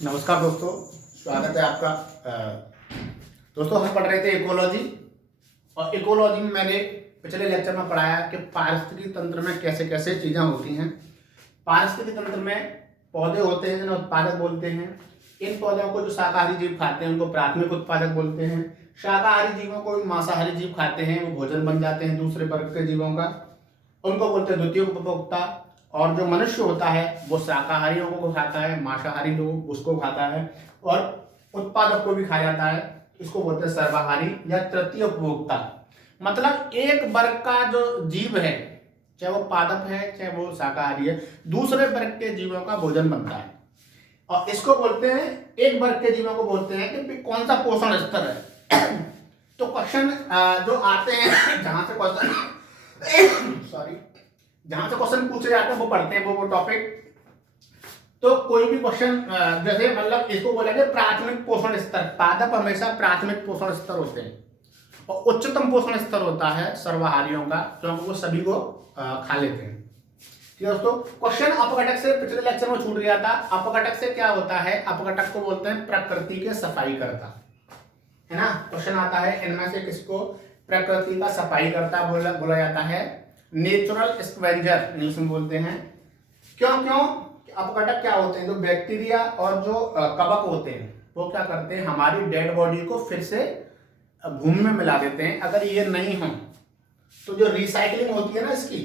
नमस्कार दोस्तों, स्वागत है आपका। दोस्तों, हम पढ़ रहे थे इकोलॉजी, और इकोलॉजी में मैंने पिछले लेक्चर में पढ़ाया कि पारिस्थितिकी तंत्र में कैसे कैसे चीज़ें होती हैं। पारिस्थितिकी तंत्र में पौधे होते हैं जिन्हें उत्पादक बोलते हैं। इन पौधों को जो शाकाहारी जीव खाते हैं उनको प्राथमिक उत्पादक बोलते हैं। शाकाहारी जीवों को मांसाहारी जीव खाते हैं, वो भोजन बन जाते हैं दूसरे वर्ग के जीवों का, उनको बोलते हैं द्वितीय उपभोक्ता। और जो मनुष्य होता है वो शाकाहारियों को खाता है, मांसाहारी लोग उसको खाता है, और उत्पादक को भी खाया जाता है, इसको बोलते हैं सर्वाहारी या तृतीय उपभोक्ता। मतलब एक वर्ग का जो जीव है, चाहे वो पादप है चाहे वो शाकाहारी है, दूसरे वर्ग के जीवों का भोजन बनता है, और इसको बोलते हैं, एक वर्ग के जीवों को बोलते हैं कि कौन सा पोषण स्तर है। तो क्वेश्चन जो आते हैं जहां से क्वेश्चन पूछे जाते हैं वो पढ़ते हैं वो टॉपिक। तो कोई भी क्वेश्चन जैसे मतलब इसको बोलेंगे प्राथमिक पोषण स्तर। पादप हमेशा प्राथमिक पोषण स्तर होते हैं, और उच्चतम पोषण स्तर होता है सर्वाहारियों का, क्योंकि वो सभी को खा लेते हैं। ठीक है दोस्तों, क्वेश्चन अपघटक से पिछले लेक्चर में छूट गया था। अपघटक से क्या होता है? अपघटक को बोलते हैं प्रकृति के सफाई करता, है ना। क्वेश्चन आता है इनमें से किसको प्रकृति का सफाई करता बोला जाता है? नेचुरल स्क्वेंजर इंग्लिश में बोलते हैं। क्यों? अपघटक क्या होते हैं? जो बैक्टीरिया और जो कवक होते हैं वो क्या करते हैं? हमारी डेड बॉडी को फिर से भूमि में मिला देते हैं। अगर ये नहीं हो तो जो रिसाइकलिंग होती है ना इसकी,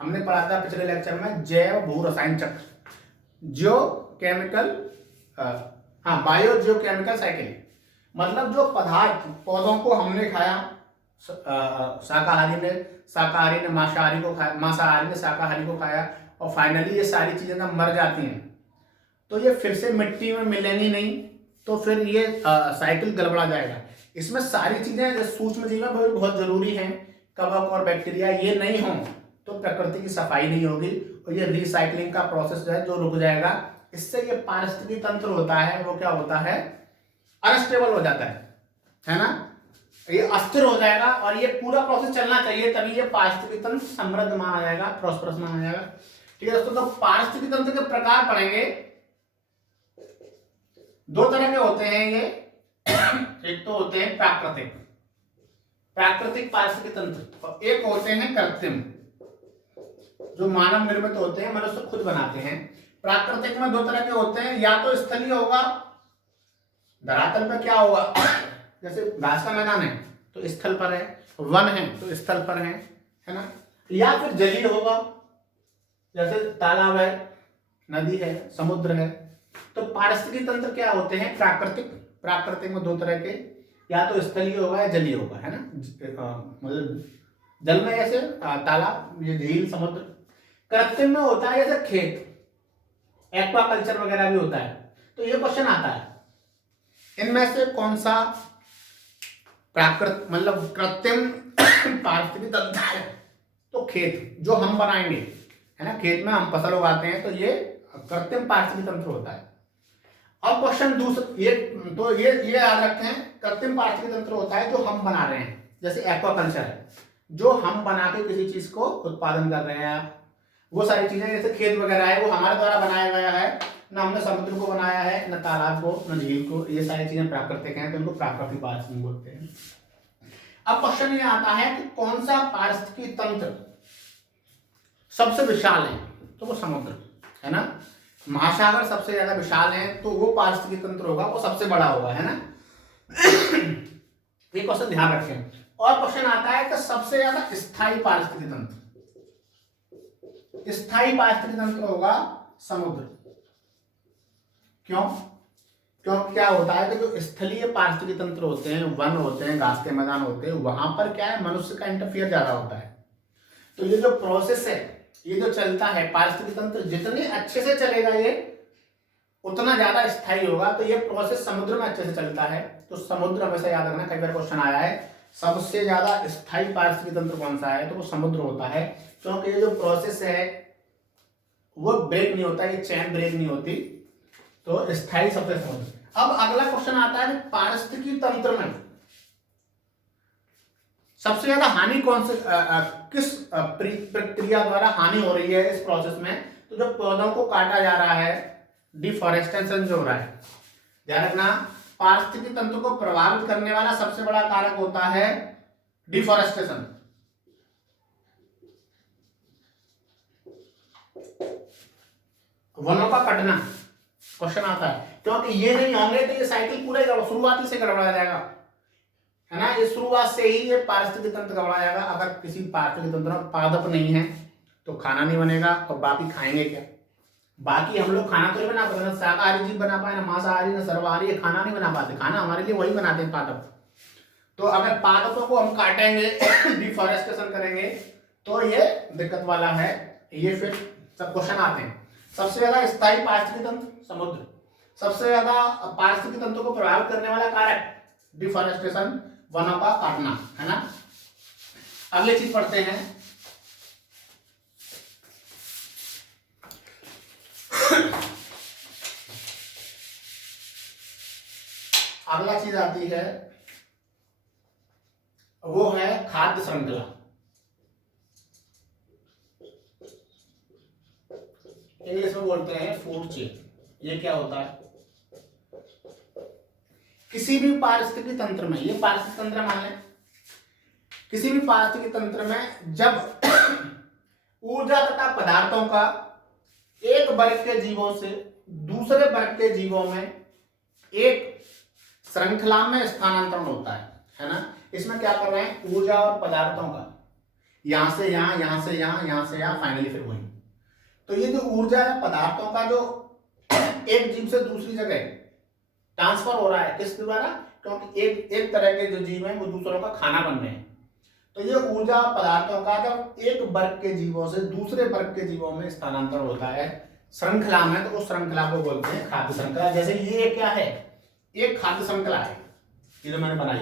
हमने पढ़ा था पिछले लेक्चर में जैव भू रसायन चक्र, जो केमिकल बायो जियो केमिकल साइकिल। मतलब जो पदार्थ पौधों को हमने खाया, शाकाहारी ने मांसाहारी को खाया, मांसाहारी ने शाकाहारी को खाया, और फाइनली ये सारी चीजें जब मर जाती हैं तो ये फिर से मिट्टी में मिलेंगी नहीं, तो फिर ये साइकिल गड़बड़ा जाएगा। इसमें सारी चीजें जो सूक्ष्म जीव है बहुत जरूरी हैं। कवक और बैक्टीरिया ये नहीं हो तो प्रकृति की सफाई नहीं होगी, और ये रिसाइकलिंग का प्रोसेस जो है जो रुक जाएगा। इससे ये पारिस्थितिकी तंत्र होता है वो क्या होता है? अनस्टेबल हो जाता है ना। ये अस्थिर हो जाएगा, और ये पूरा प्रोसेस चलना चाहिए, तभी ये पारिस्थितिकी तंत्र समृद्ध माना जाएगा, प्रॉस्परस माना जाएगा। ठीक है दोस्तों, तो पारिस्थितिकी तंत्र के प्रकार पढ़ेंगे। दो तरह के होते हैं ये। एक तो होते हैं प्राकृतिक पारिस्थितिकी तंत्र, और एक होते हैं कृत्रिम, जो मानव निर्मित होते हैं, मनुष्य खुद बनाते हैं। प्राकृतिक में दो तरह के होते हैं, या तो स्थलीय होगा, धरातल पर क्या होगा, जैसे घास का मैदान है तो स्थल पर है, वन है तो स्थल पर है ना। या फिर जलीय होगा, जैसे तालाब है, नदी है, समुद्र है। तो पारिस्थितिकी तंत्र क्या होते हैं? प्राकृतिक में दो तरह के, या तो स्थलीय होगा या जलीय होगा, है ना। मतलब जल में जैसे तालाब, ये झील, समुद्र। कृत्रिम में होता है जैसे खेत, एक्वाकल्चर वगैरह भी होता है। तो ये क्वेश्चन आता है इनमें से कौन सा कृत्रिम पारिस्थितिकी तंत्र है? तो खेत जो हम बनाएंगे, है ना, खेत में हम फसल उगाते हैं, तो ये कृत्रिम पारिस्थितिकी तंत्र होता है। अब क्वेश्चन दूसरा ये याद रखें, कृत्रिम पारिस्थितिकी तंत्र होता है जो हम बना रहे हैं, जैसे एक्वाकल्चर है, जो हम बना के किसी चीज को उत्पादन कर रहे हैं। वो सारी चीजें जैसे खेत वगैरह है वो हमारे द्वारा बनाया गया है, ना हमने समुद्र को बनाया है, न तालाब को, न झील को। ये सारी चीजें प्राकृतिक हैं, तो इनको प्राकृतिक पारिस्थितिकी बोलते हैं। अब क्वेश्चन ये आता है कि कौन सा पारिस्थितिकी तंत्र सबसे विशाल है? तो वो समुद्र, है ना। महासागर सबसे ज्यादा विशाल है, तो वो पारिस्थितिकी तंत्र होगा, वो सबसे बड़ा होगा, है ना। ये क्वेश्चन ध्यान रखें। और क्वेश्चन आता है कि सबसे ज्यादा स्थायी पारिस्थितिकी तंत्र होगा समुद्र। क्यों? क्या होता है कि जो स्थलीय पारिस्थितिकी तंत्र होते हैं, वन होते हैं, घास के मैदान होते हैं, वहां पर क्या है, मनुष्य का इंटरफियर ज्यादा होता है। तो ये जो प्रोसेस है, ये जो चलता है पारिस्थितिकी तंत्र, जितने अच्छे से चलेगा ये उतना ज्यादा स्थायी होगा। तो ये प्रोसेस समुद्र में अच्छे से चलता है। तो समुद्र हमेशा याद रखना, कई बार क्वेश्चन आया है सबसे ज्यादा स्थायी पारिस्थितिकी तंत्र कौन सा है, तो वो समुद्र होता है। क्योंकि ये जो प्रोसेस है वो ब्रेक नहीं होता, ये चैन ब्रेक नहीं होती, तो स्थायी सबसे समुद्र। अब अगला क्वेश्चन आता है कि पारिस्थितिकी तंत्र में सबसे ज्यादा हानि कौन से किस प्रक्रिया द्वारा हानि हो रही है इस प्रोसेस में? तो जब पौधों को काटा जा रहा है, डिफॉरेस्टेशन जो हो रहा है, ध्यान रखना, पारिस्थितिकी तंत्र को प्रभावित करने वाला सबसे बड़ा कारक होता है डिफॉरेस्टेशन। वनों का कटना क्वेश्चन आता है, क्योंकि ये नहीं होंगे तो ये साइकिल पूरा शुरुआती से गड़बड़ा जाएगा, है ना। ये शुरुआत से ही ये पारिस्थितिकी तंत्र गड़बड़ा जाएगा। अगर किसी पारिस्थितिकी तंत्र में पादप नहीं है तो खाना नहीं बनेगा, और बाकी खाएंगे क्या? बाकी हम लोग खाना तो नहीं बना पाते, ना शाकाहारी जीव बना पाए, ना मांसाहारी, ना सर्वाहारी, ये खाना नहीं बना पाते। खाना हमारे लिए वही बनाते हैं, पादप। तो अगर पादपों को हम काटेंगे डिफॉरेस्टेशन करेंगे तो ये दिक्कत वाला है। ये फिर सब क्वेश्चन आते हैं। सबसे ज्यादा स्थायी पारिस्थितिकी तंत्र समुद्र, सबसे ज्यादा पारिस्थितिकी तंत्र को प्रभावित करने वाला कारक डिफॉरेस्टेशन, वनों का काटना, है ना। अगली चीज पढ़ते हैं, अगला चीज आती है वो है खाद्य श्रृंखला। इंग्लिश में बोलते हैं फूड चेन। ये क्या होता है? किसी भी पारिस्थितिकी तंत्र में, ये पारिस्थितिकी तंत्र मान लें, किसी भी पारिस्थितिकी तंत्र में जब ऊर्जा तथा पदार्थों का एक वर्ग के जीवों से दूसरे वर्ग के जीवों में एक श्रृंखला में स्थानांतरण होता है ना। इसमें क्या कर रहे हैं? ऊर्जा और पदार्थों का यहां से यहां, यहां से यहां, यहां से यहां, फाइनली फिर वहीं। तो ये जो ऊर्जा या पदार्थों का जो एक जीव से दूसरी जगह ट्रांसफर हो रहा है, किस द्वारा? क्योंकि एक तरह के जो जीव हैं वो दूसरों का खाना बन रहे हैं। तो ये ऊर्जा पदार्थों का जब एक वर्ग के जीवों से दूसरे वर्ग के जीवों में स्थानांतरण होता है श्रृंखला में, तो उस श्रृंखला को बोलते हैं खाद्य श्रृंखला। जैसे ये क्या है? एक खाद्य श्रृंखला है, ये जो मैंने बनाई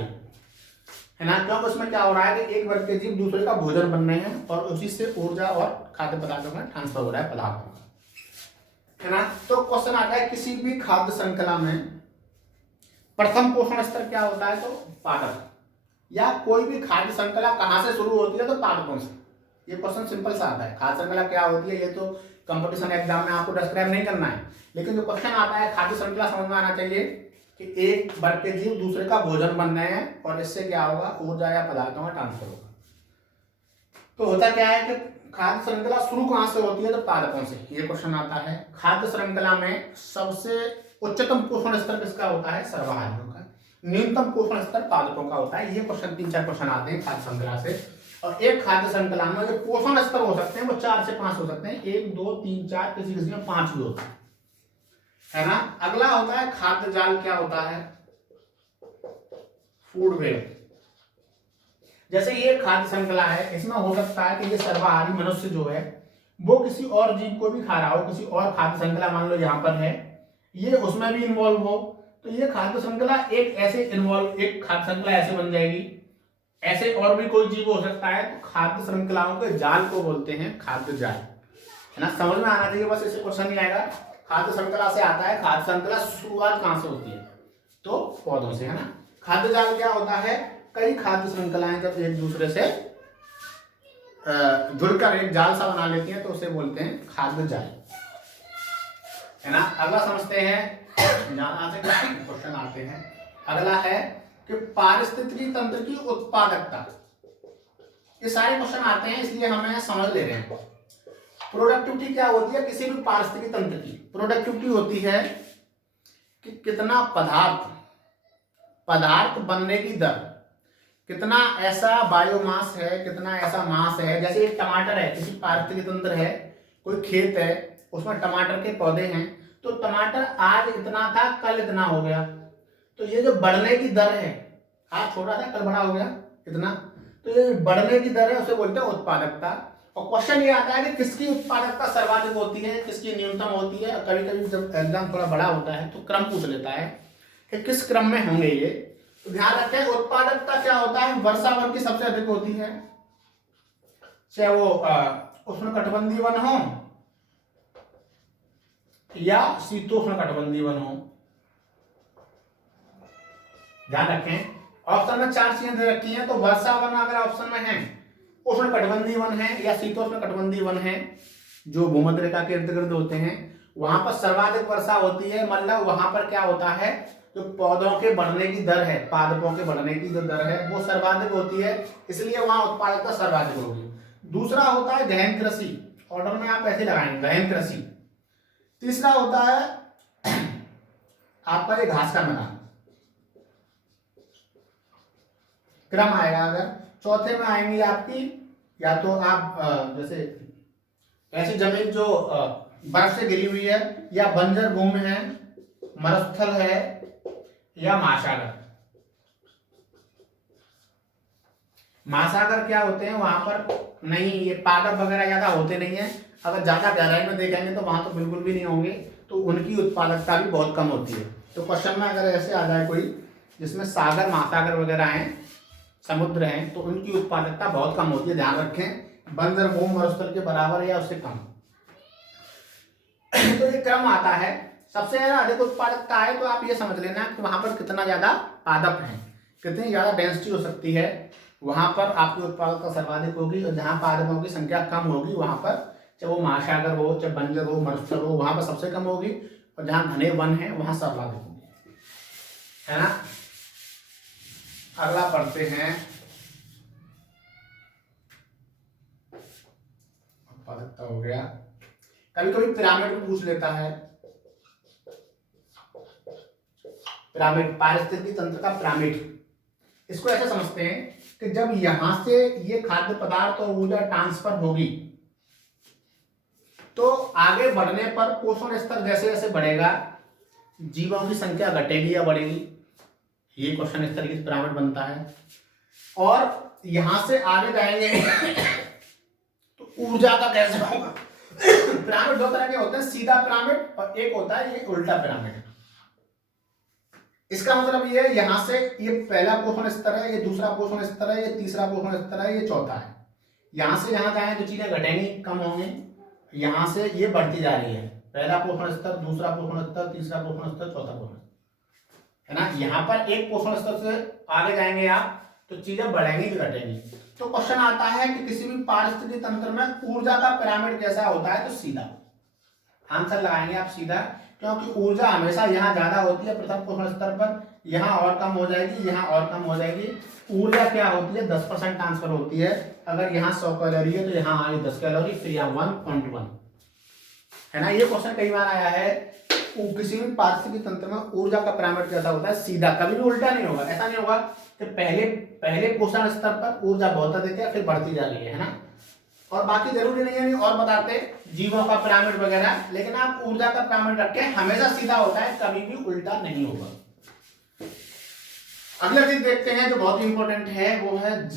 है ना। क्योंकि उसमें क्या हो रहा है कि एक वर्ग के जीव दूसरे का भोजन बन रहे हैं और उसी से ऊर्जा और खाद्य पदार्थों में ट्रांसफर हो रहा है पदार्थों का, है ना। तो क्वेश्चन आता है किसी भी खाद्य श्रृंखला में प्रथम पोषण स्तर क्या होता है? तो पादप। या कोई भी खाद्य श्रृंखला कहां से शुरू होती है? तो पादपों से। ये क्वेश्चन सिंपल सा आता है। खाद्य श्रृंखला क्या होती है ये तो कंपटीशन एग्जाम में आपको डिस्क्राइब नहीं करना है, लेकिन जो क्वेश्चन आता है खाद्य श्रृंखला समझ में आना चाहिए कि एक वर्ग के जीव दूसरे का भोजन बन रहे हैं और इससे क्या होगा? ऊर्जा या पदार्थों का ट्रांसफर होगा। तो होता क्या है कि खाद्य श्रृंखला शुरू कहां से होती है? तो पादपों से। ये क्वेश्चन आता है। खाद्य श्रृंखला में सबसे उच्चतम पोषण स्तर किसका होता है? सर्वाहारियों का। न्यूनतम पोषण स्तर पादपों का होता है। ये क्वेश्चन 3-4 क्वेश्चन आते हैं खाद्य श्रृंखला से। और एक खाद्य श्रृंखला में जो पोषण स्तर हो सकते हैं वो 4 से 5 हो सकते हैं। 1, 2, 3, 4, किसी किसी में 5 भी होता है ना। अगला होता है खाद्य जाल। क्या होता है? Food web. जैसे ये खाद्य श्रृंखला है, इसमें हो सकता है कि ये सर्वाहारी मनुष्य जो है वो किसी और जीव को भी खा रहा हो, किसी और खाद्य श्रृंखला मान लो यहाँ पर है, ये उसमें भी इन्वॉल्व हो, तो ये खाद्य श्रृंखला एक खाद्य श्रृंखला ऐसे बन जाएगी। ऐसे और भी कोई जीव हो सकता है। तो खाद्य श्रृंखलाओं के जाल को बोलते हैं खाद्य जाल, है ना। समझ में आना चाहिए, बस इससे क्वेश्चन नहीं आएगा। खाद्य श्रृंखला से आता है। खाद्य श्रृंखला शुरुआत कहां से होती है? तो पौधों से, है ना। खाद्य जाल क्या होता है? कई खाद्य श्रृंखलाएं जब एक दूसरे से जुड़कर एक जाल सा बना लेती हैं तो उसे बोलते हैं खाद्य जाल, है ना। अगला समझते हैं, क्वेश्चन आते हैं। अगला है कि पारिस्थितिकी तंत्र की उत्पादकता। ये सारे क्वेश्चन आते हैं इसलिए हम समझ ले रहे हैं। प्रोडक्टिविटी क्या होती है किसी भी पारिस्थितिकी तंत्र की? प्रोडक्टिविटी होती है कि कितना पदार्थ बनने की दर, कितना ऐसा बायोमास है, कितना ऐसा मास है। जैसे एक टमाटर है, किसी पारिस्थितिकी तंत्र है, कोई खेत है, उसमें टमाटर के पौधे हैं, तो टमाटर आज इतना था, कल इतना हो गया। तो ये जो बढ़ने की दर है, आज छोटा था कल बड़ा हो गया इतना, तो ये बढ़ने की दर है, उसे बोलते हैं उत्पादकता। और क्वेश्चन ये आता है कि किसकी उत्पादकता सर्वाधिक होती है, किसकी न्यूनतम होती है। कभी कभी जब एग्जाम थोड़ा बड़ा होता है तो क्रम पूछ लेता है कि किस क्रम में होंगे ये। तो ध्यान रखें, उत्पादकता क्या होता है? वर्षावन की सबसे अधिक होती है, चाहे वो उष्णकटिबंधीय वन हो या शीतोष्ण कटिबंधीय वन हो। ध्यान रखें, ऑप्शन में 4 चीजें दे रखी हैं, तो वर्षा वन अगर ऑप्शन में है, उष्ण कटिबंधीय वन है या शीतोष्ण कटिबंधीय वन है जो भूमध्य रेखा के इर्द गिर्द होते हैं, वहां पर सर्वाधिक वर्षा होती है, मतलब वहां पर क्या होता है, जो पौधों के बढ़ने की दर है, पादपों के बढ़ने की जो दर है वो सर्वाधिक होती है, इसलिए वहां उत्पादकता सर्वाधिक होगी। दूसरा होता है गहन कृषि, ऑर्डर में आप ऐसे लगाएंगे गहन कृषि। तीसरा होता है आपका ये घास का मैदान, क्रम आएगा। अगर चौथे में आएंगी आपकी, या तो आप जैसे ऐसी जमीन जो बर्फ से घिरी हुई है, या बंजर भूमि है, मरुस्थल है, या महासागर। महासागर क्या होते हैं, वहां पर नहीं ये पादप वगैरह ज्यादा होते नहीं है, अगर ज्यादा गहराई में देखेंगे तो वहां तो बिल्कुल भी नहीं होंगे, तो उनकी उत्पादकता भी बहुत कम होती है। तो क्वेश्चन में अगर ऐसे आ जाए कोई जिसमें सागर महासागर वगैरह हैं, समुद्र हैं, तो उनकी उत्पादकता बहुत कम होती है, ध्यान रखें, बंजर भूमि मरुस्थल के बराबर या उससे कम। तो ये क्रम आता है, सबसे ज्यादा अधिक उत्पादकता है तो आप ये समझ लेना कि वहां पर कितना ज्यादा पादप है, कितनी ज्यादा डेंसिटी हो सकती है, वहां पर आपकी उत्पादकता सर्वाधिक होगी। और जहां पादपों की संख्या कम होगी वहां पर, चाहे वो महासागर हो, चाहे बंजर हो, मरुस्थल हो, वहां पर सबसे कम होगी, और जहां घने वन है वहां सर्वाधिक होगी, है ना। अगला पढ़ते हैं, उत्पादकता हो गया। कभी कभी पिरामिड को पूछ लेता है, पिरामिड, पारिस्थितिकी तंत्र का पिरामिड। इसको ऐसे समझते हैं कि जब यहां से ये खाद्य पदार्थ और ऊर्जा ट्रांसफर होगी तो आगे बढ़ने पर पोषण स्तर जैसे जैसे बढ़ेगा, जीवों की संख्या घटेगी या बढ़ेगी, ये क्वेश्चन इस तरीके से पिरामिड बनता है। और यहां से आगे जाएंगे तो ऊर्जा का कैसे होगा। पिरामिड दो तरह के होते हैं, सीधा पिरामिड और एक होता है ये उल्टा पिरामिड। इसका मतलब ये है, यहां से ये पहला पोषण स्तर है, ये दूसरा पोषण स्तर है, ये तीसरा पोषण स्तर है, ये चौथा है। यहां से यहां जाए तो चीजें घटेंगी, कम होंगी, यहां से ये बढ़ती जा रही है, पहला पोषण स्तर, दूसरा पोषण स्तर, तीसरा पोषण स्तर, चौथा पोषण स्तर, है ना। यहां पर एक पोषण स्तर से आगे जाएंगे आप तो चीजें बढ़ेंगी कि घटेंगी। तो क्वेश्चन आता है कि किसी भी पारिस्थितिकी तंत्र में ऊर्जा का पिरामिड कैसा होता है, तो सीधा आंसर लगाएंगे आप सीधा, क्योंकि ऊर्जा हमेशा यहाँ ज्यादा होती है प्रथम पोषण स्तर पर, यहाँ और कम हो जाएगी, यहाँ और कम हो जाएगी। ऊर्जा क्या होती है, 10% ट्रांसफर होती है। अगर यहाँ 100 कैलोरी है तो यहाँ आएगी 10 कैलोरी, फिर यहाँ 1.1, है ना। ये क्वेश्चन कई बार आया है, किसी भी पारिस्थितिकी तंत्र में ऊर्जा का पिरामिड कैसा होता है, सीधा, कभी भी उल्टा नहीं होगा। ऐसा नहीं होगा कि पहले पोषण स्तर पर ऊर्जा बहुत अधिक है फिर बढ़ती जा रही है ना। और बाकी जरूरी नहीं है, नहीं और बताते जीवों का पिरामिड वगैरह, लेकिन आप ऊर्जा का पिरामिड रखें, हमेशा सीधा होता है, कभी भी उल्टा नहीं होगा। अगला चीज देखते हैं जो बहुत इंपॉर्टेंट है, वो है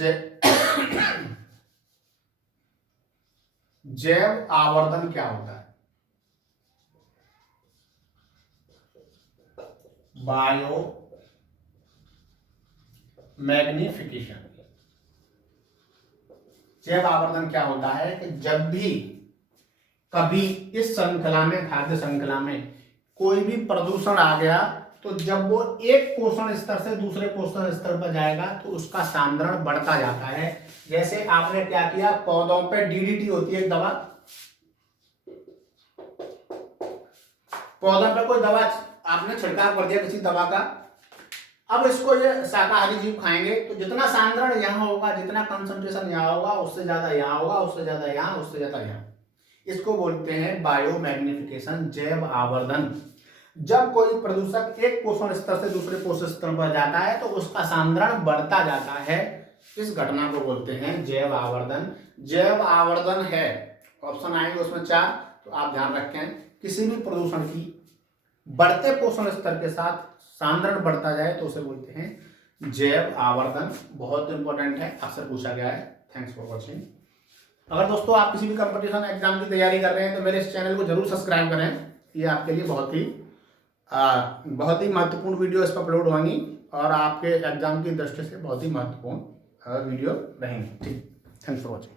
जैव आवर्धन क्या होता है। Bio magnification. जैव आवर्धन क्या होता है कि जब भी कभी इस श्रृंखला में, खाद्य श्रृंखला में कोई भी प्रदूषण आ गया, तो जब वो एक पोषण स्तर से दूसरे पोषण स्तर पर जाएगा तो उसका सांद्रण बढ़ता जाता है। जैसे आपने क्या किया, पौधों पे डीडीटी होती है एक दवा, पौधों पे कोई दवा आपने छिड़काव कर दिया किसी दवा का, अब इसको ये शाकाहारी जीव खाएंगे तो जितना सांद्रण यहाँ होगा, जितना कंसंट्रेशन यहाँ होगा, उससे ज्यादा यहाँ होगा, उससे ज्यादा यहाँ, उससे ज्यादा यहाँ। इसको बोलते हैं बायोमैग्निफिकेशन, जैव आवर्धन। जब कोई प्रदूषक एक पोषण स्तर से दूसरे पोषण स्तर पर जाता है तो उसका सांद्रण बढ़ता जाता है, इस घटना को बोलते हैं जैव आवर्धन। जैव आवर्धन है, ऑप्शन आएंगे उसमें 4, तो आप ध्यान रखें, किसी भी प्रदूषण की बढ़ते पोषण स्तर के साथ सांद्रण बढ़ता जाए तो उसे बोलते हैं जैव आवर्धन। बहुत इंपॉर्टेंट है, अक्सर पूछा गया है। Thanks for watching. अगर दोस्तों आप किसी भी कंपटीशन एग्जाम की तैयारी कर रहे हैं तो मेरे इस चैनल को जरूर सब्सक्राइब करें, ये आपके लिए बहुत ही महत्वपूर्ण वीडियो इस पर अपलोड होंगी और आपके एग्जाम की दृष्टि से बहुत ही महत्वपूर्ण वीडियो रहेंगी। ठीक, थैंक्स फॉर वॉचिंग।